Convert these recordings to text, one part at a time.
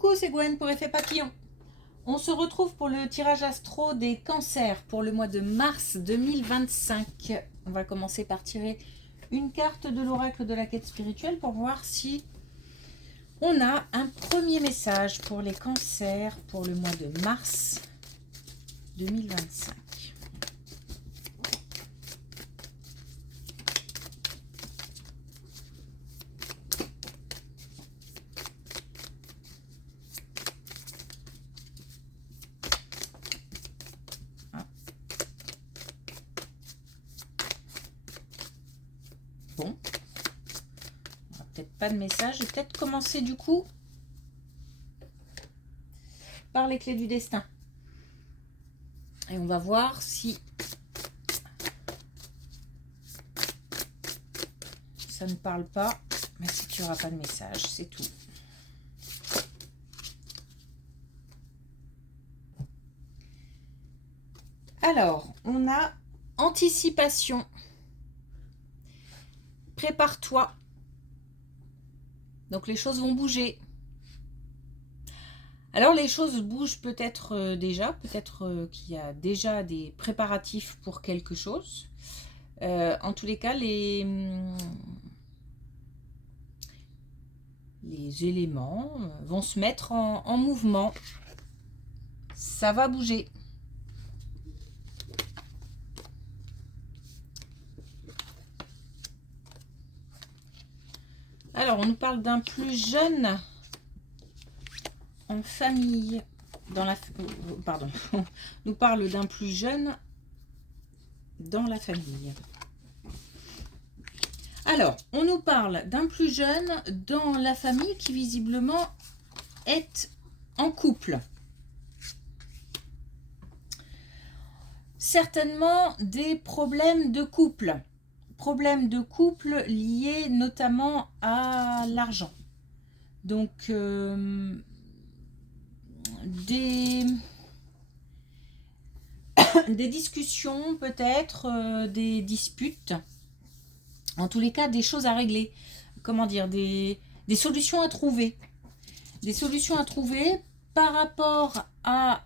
Coucou, c'est Gwen pour Effet Papillon. On se retrouve pour le tirage astro des cancers pour le mois de mars 2025. On va commencer par tirer une carte de l'oracle de la quête spirituelle pour voir si on a un premier message pour les cancers pour le mois de mars 2025. Bon, peut-être pas de message. Je vais peut-être commencer du coup par les clés du destin. Et on va voir si ça ne parle pas, mais si tu n'auras pas de message, c'est tout. Alors, on a anticipation. Prépare-toi. Donc les choses vont bouger. Alors les choses bougent peut-être déjà, peut-être qu'il y a déjà des préparatifs pour quelque chose. En tous les cas, les éléments vont se mettre en mouvement. Ça va bouger. Alors, on nous parle d'un plus jeune en famille. Pardon. On nous parle d'un plus jeune dans la famille. Alors, on nous parle d'un plus jeune dans la famille qui visiblement est en couple. Certainement des problèmes de couple. Problèmes de couple liés notamment à l'argent. Donc, des discussions peut-être, des disputes. En tous les cas, des choses à régler. Comment dire, des solutions à trouver. Des solutions à trouver par rapport à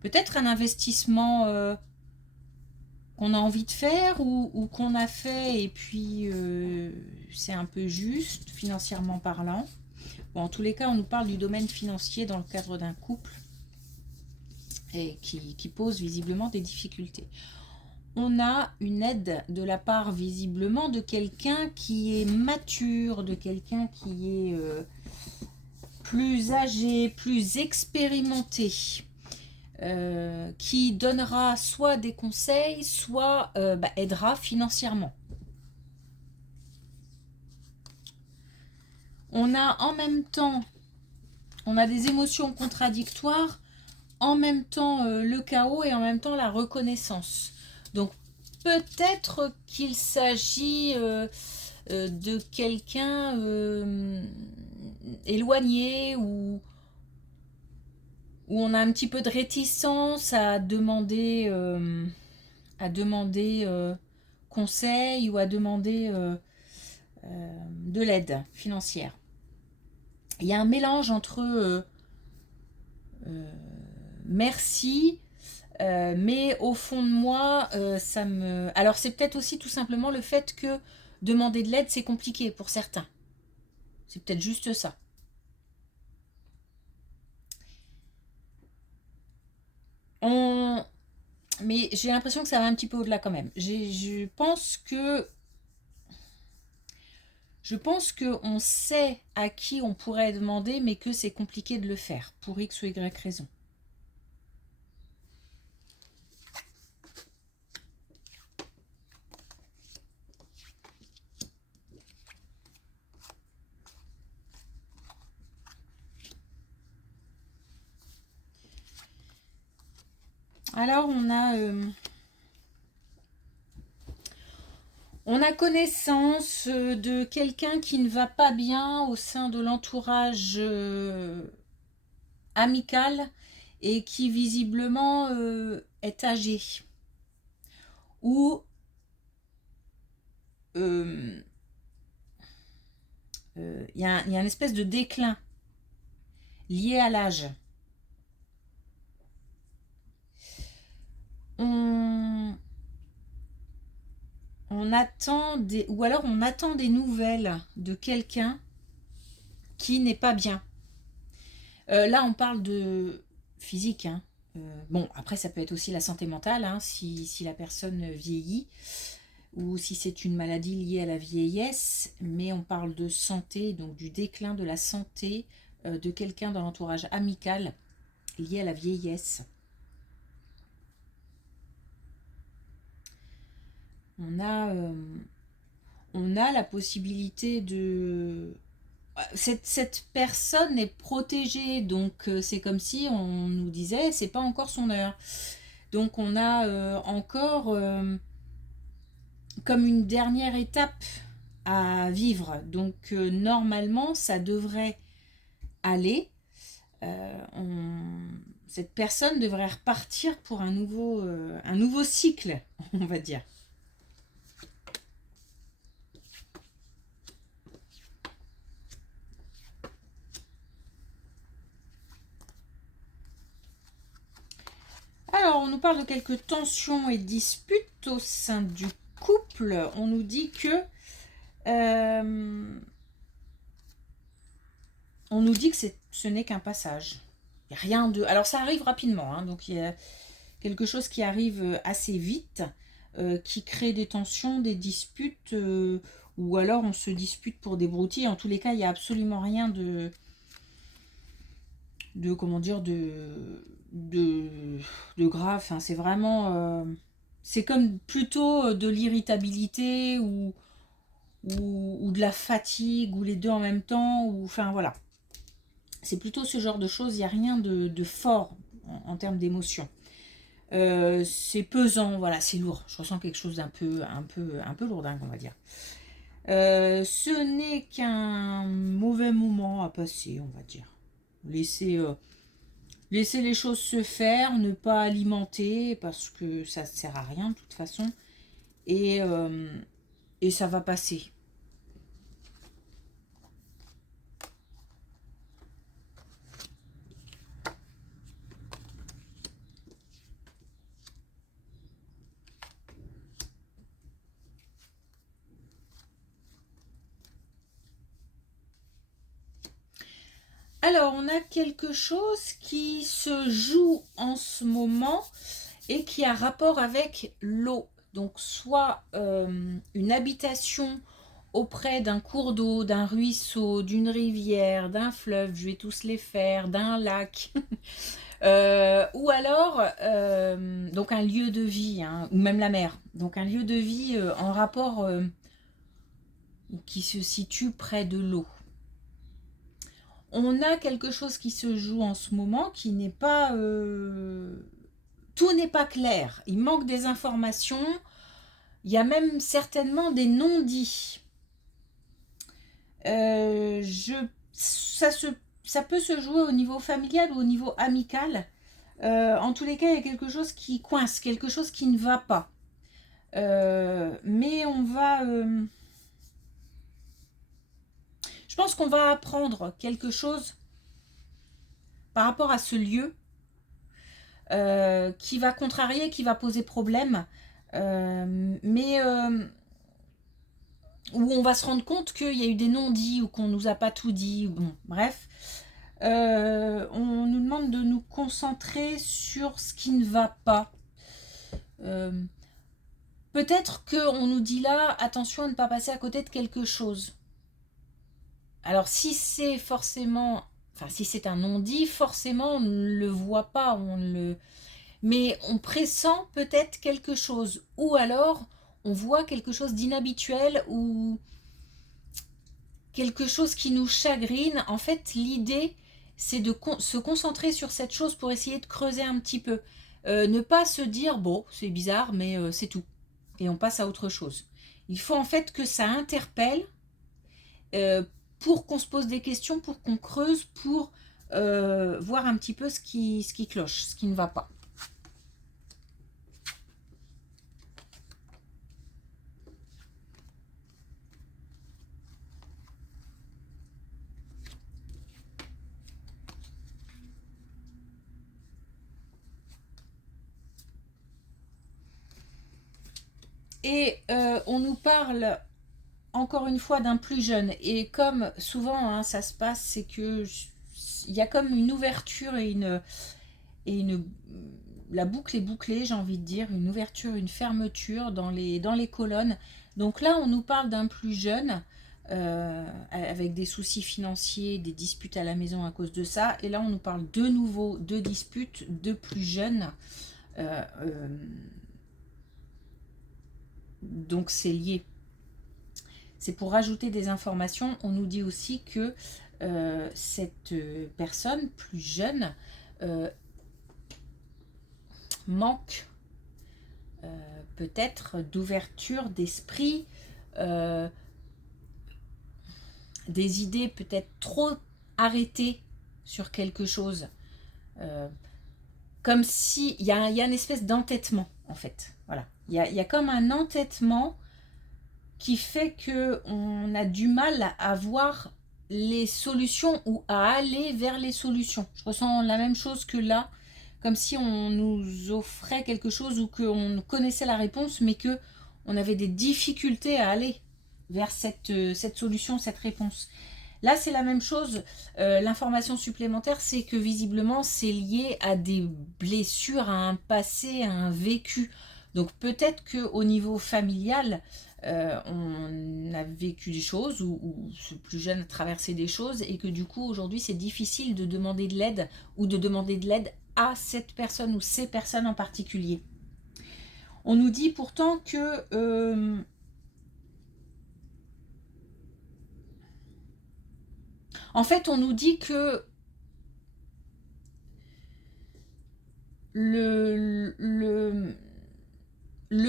peut-être un investissement qu'on a envie de faire ou qu'on a fait et puis c'est un peu juste financièrement parlant. Bon, en tous les cas, on nous parle du domaine financier dans le cadre d'un couple et qui pose visiblement des difficultés. On a une aide de la part visiblement de quelqu'un qui est mature, de quelqu'un qui est plus âgé, plus expérimenté, qui donnera soit des conseils, soit aidera financièrement. On a en même temps, on a des émotions contradictoires, en même temps le chaos et en même temps la reconnaissance. Donc peut-être qu'il s'agit de quelqu'un éloigné ou où on a un petit peu de réticence à demander conseil ou à demander de l'aide financière. Il y a un mélange entre merci, mais au fond de moi, ça me... Alors c'est peut-être aussi tout simplement le fait que demander de l'aide, c'est compliqué pour certains. C'est peut-être juste ça. Mais j'ai l'impression que ça va un petit peu au-delà quand même. Je pense qu'on sait à qui on pourrait demander, mais que c'est compliqué de le faire, pour X ou Y raison. Alors, on a connaissance de quelqu'un qui ne va pas bien au sein de l'entourage amical et qui visiblement est âgé. Ou il y a une espèce de déclin lié à l'âge. On, on attend ou alors on attend des nouvelles de quelqu'un qui n'est pas bien. Là, on parle de physique, hein. Bon, après, ça peut être aussi la santé mentale, hein, si la personne vieillit ou si c'est une maladie liée à la vieillesse, mais on parle de santé, donc du déclin de la santé de quelqu'un dans l'entourage amical lié à la vieillesse. On a la possibilité de... Cette personne est protégée, donc c'est comme si on nous disait c'est pas encore son heure. Donc on a encore comme une dernière étape à vivre. Donc normalement ça devrait aller. Cette personne devrait repartir pour un nouveau cycle, on va dire. Alors, on nous parle de quelques tensions et disputes au sein du couple. On nous dit que ce n'est qu'un passage. Il y a rien de. Alors, ça arrive rapidement, hein, donc il y a quelque chose qui arrive assez vite, qui crée des tensions, des disputes, ou alors on se dispute pour des broutilles. En tous les cas, il n'y a absolument rien de comment dire de grave. Enfin, c'est vraiment c'est comme plutôt de l'irritabilité ou de la fatigue ou les deux en même temps, ou enfin voilà, c'est plutôt ce genre de choses. Il n'y a rien de fort en termes d'émotion. C'est pesant, voilà, c'est lourd. Je ressens quelque chose d'un un peu lourdingue, on va dire. Ce n'est qu'un mauvais moment à passer, on va dire. Laisser les choses se faire, ne pas alimenter parce que ça ne sert à rien de toute façon. Et, euh, et ça va passer. Alors, on a quelque chose qui se joue en ce moment et qui a rapport avec l'eau. Donc, soit une habitation auprès d'un cours d'eau, d'un ruisseau, d'une rivière, d'un fleuve, je vais tous les faire, d'un lac, ou alors donc un lieu de vie, hein, ou même la mer. Donc un lieu de vie en rapport qui se situe près de l'eau. On a quelque chose qui se joue en ce moment qui n'est pas... tout n'est pas clair. Il manque des informations. Il y a même certainement des non-dits. Ça peut se jouer au niveau familial ou au niveau amical. En tous les cas, il y a quelque chose qui coince, quelque chose qui ne va pas. Mais on va... je pense qu'on va apprendre quelque chose par rapport à ce lieu qui va contrarier, qui va poser problème, mais où on va se rendre compte qu'il y a eu des non-dits ou qu'on nous a pas tout dit. Bon, bref, on nous demande de nous concentrer sur ce qui ne va pas. Peut-être qu'on nous dit là, attention à ne pas passer à côté de quelque chose. Alors si c'est forcément, enfin si c'est un non-dit, forcément on ne le voit pas, mais on pressent peut-être quelque chose. Ou alors on voit quelque chose d'inhabituel ou quelque chose qui nous chagrine. En fait, l'idée, c'est de se concentrer sur cette chose pour essayer de creuser un petit peu. Ne pas se dire, bon, c'est bizarre, mais c'est tout. Et on passe à autre chose. Il faut en fait que ça interpelle pour qu'on se pose des questions, pour qu'on creuse, pour voir un petit peu ce qui cloche, ce qui ne va pas. Et on nous parle encore une fois d'un plus jeune. Et comme souvent ça se passe, c'est que il y a comme une ouverture et une la boucle est bouclée, j'ai envie de dire, une ouverture, une fermeture dans les colonnes. Donc là, on nous parle d'un plus jeune, avec des soucis financiers, des disputes à la maison à cause de ça. Et là, on nous parle de nouveau de disputes, de plus jeunes. Donc c'est lié. C'est pour rajouter des informations. On nous dit aussi que cette personne plus jeune manque peut-être d'ouverture d'esprit, des idées peut-être trop arrêtées sur quelque chose, comme si il y a une espèce d'entêtement en fait. Voilà, il y a comme un entêtement qui fait que on a du mal à voir les solutions ou à aller vers les solutions. Je ressens la même chose que là, comme si on nous offrait quelque chose ou qu'on connaissait la réponse, mais que on avait des difficultés à aller vers cette solution, cette réponse. Là, c'est la même chose. L'information supplémentaire, c'est que visiblement, c'est lié à des blessures, à un passé, à un vécu. Donc peut-être qu'au niveau familial, on a vécu des choses ou ce plus jeune a traversé des choses et que du coup, aujourd'hui, c'est difficile de demander de l'aide ou de demander de l'aide à cette personne ou ces personnes en particulier. On nous dit pourtant que en fait, on nous dit que le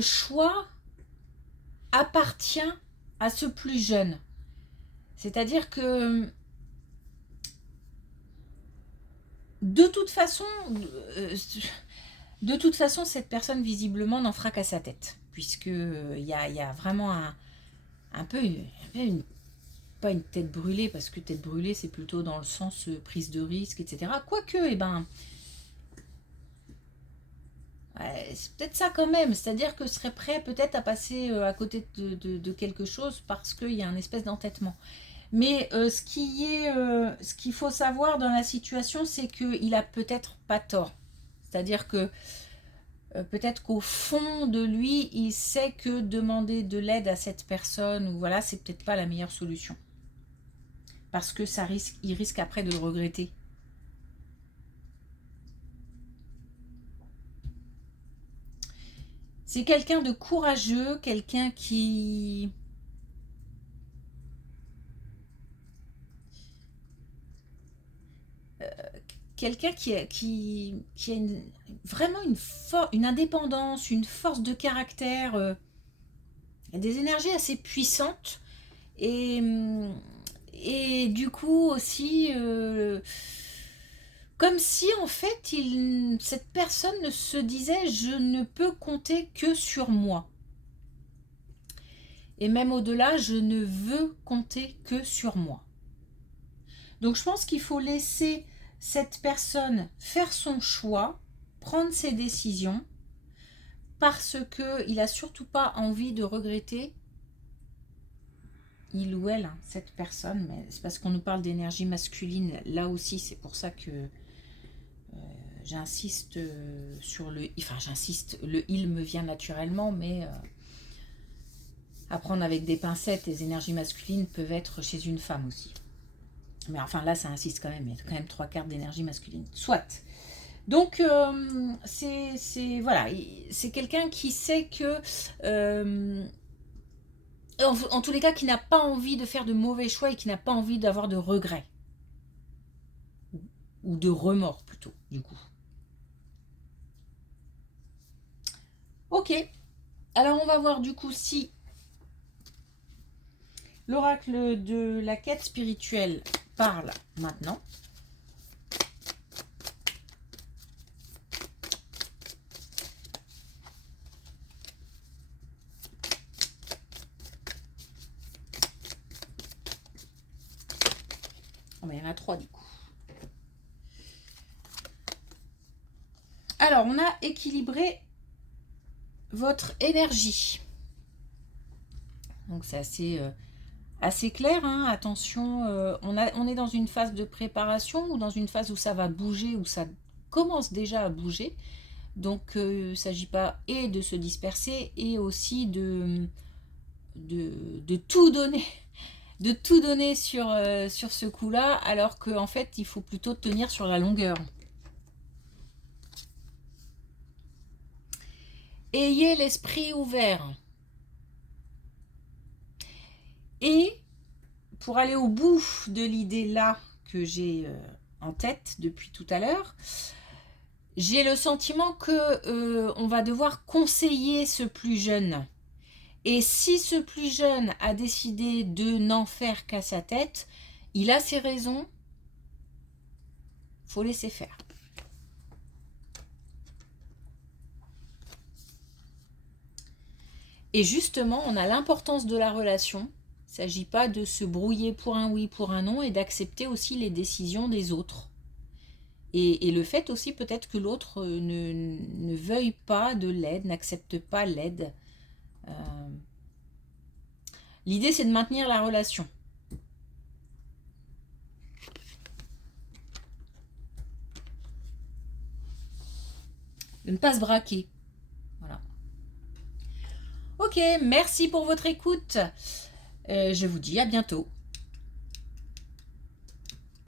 choix appartient à ce plus jeune. C'est-à-dire que de toute façon, cette personne visiblement n'en fera qu'à sa tête, puisque il y a vraiment un peu pas une tête brûlée, parce que tête brûlée c'est plutôt dans le sens prise de risque, etc. Quoique, c'est peut-être ça quand même, c'est-à-dire que serait prêt peut-être à passer à côté de quelque chose parce qu'il y a un espèce d'entêtement. Mais ce qu'il faut savoir dans la situation, c'est qu'il a peut-être pas tort. C'est-à-dire que peut-être qu'au fond de lui, il sait que demander de l'aide à cette personne, ou voilà, c'est peut-être pas la meilleure solution. Parce que il risque après de le regretter. C'est quelqu'un de courageux, quelqu'un qui... quelqu'un qui a vraiment une indépendance, une force de caractère, des énergies assez puissantes. Et du coup aussi, comme si en fait, cette personne se disait « je ne peux compter que sur moi ». Et même au-delà, je ne veux compter que sur moi. Donc je pense qu'il faut laisser cette personne faire son choix, prendre ses décisions, parce qu'il n'a surtout pas envie de regretter, il ou elle, cette personne, mais c'est parce qu'on nous parle d'énergie masculine, là aussi c'est pour ça que j'insiste sur le... Enfin j'insiste, le il me vient naturellement, mais à prendre avec des pincettes, les énergies masculines peuvent être chez une femme aussi. Mais enfin là ça insiste quand même, il y a quand même 3 quarts d'énergie masculine. Soit. Donc voilà, c'est quelqu'un qui sait que en tous les cas qui n'a pas envie de faire de mauvais choix et qui n'a pas envie d'avoir de regrets ou de remords plutôt du coup. Ok, alors on va voir du coup si l'oracle de la quête spirituelle parle maintenant. Il y en a 3 du coup. Alors, on a équilibré votre énergie. Donc c'est assez clair, hein. Attention, on est dans une phase de préparation ou dans une phase où ça va bouger, où ça commence déjà à bouger. Donc il ne s'agit pas et de se disperser et aussi de tout donner. De tout donner sur ce coup-là, alors qu'en fait, il faut plutôt tenir sur la longueur. Ayez l'esprit ouvert. Et pour aller au bout de l'idée là que j'ai en tête depuis tout à l'heure, j'ai le sentiment que on va devoir conseiller ce plus jeune. Et si ce plus jeune a décidé de n'en faire qu'à sa tête, il a ses raisons, faut laisser faire. Et justement, on a l'importance de la relation. Il ne s'agit pas de se brouiller pour un oui, pour un non, et d'accepter aussi les décisions des autres. Et le fait aussi peut-être que l'autre ne veuille pas de l'aide, n'accepte pas l'aide. L'idée, c'est de maintenir la relation. De ne pas se braquer. Voilà. Ok, merci pour votre écoute. Je vous dis à bientôt.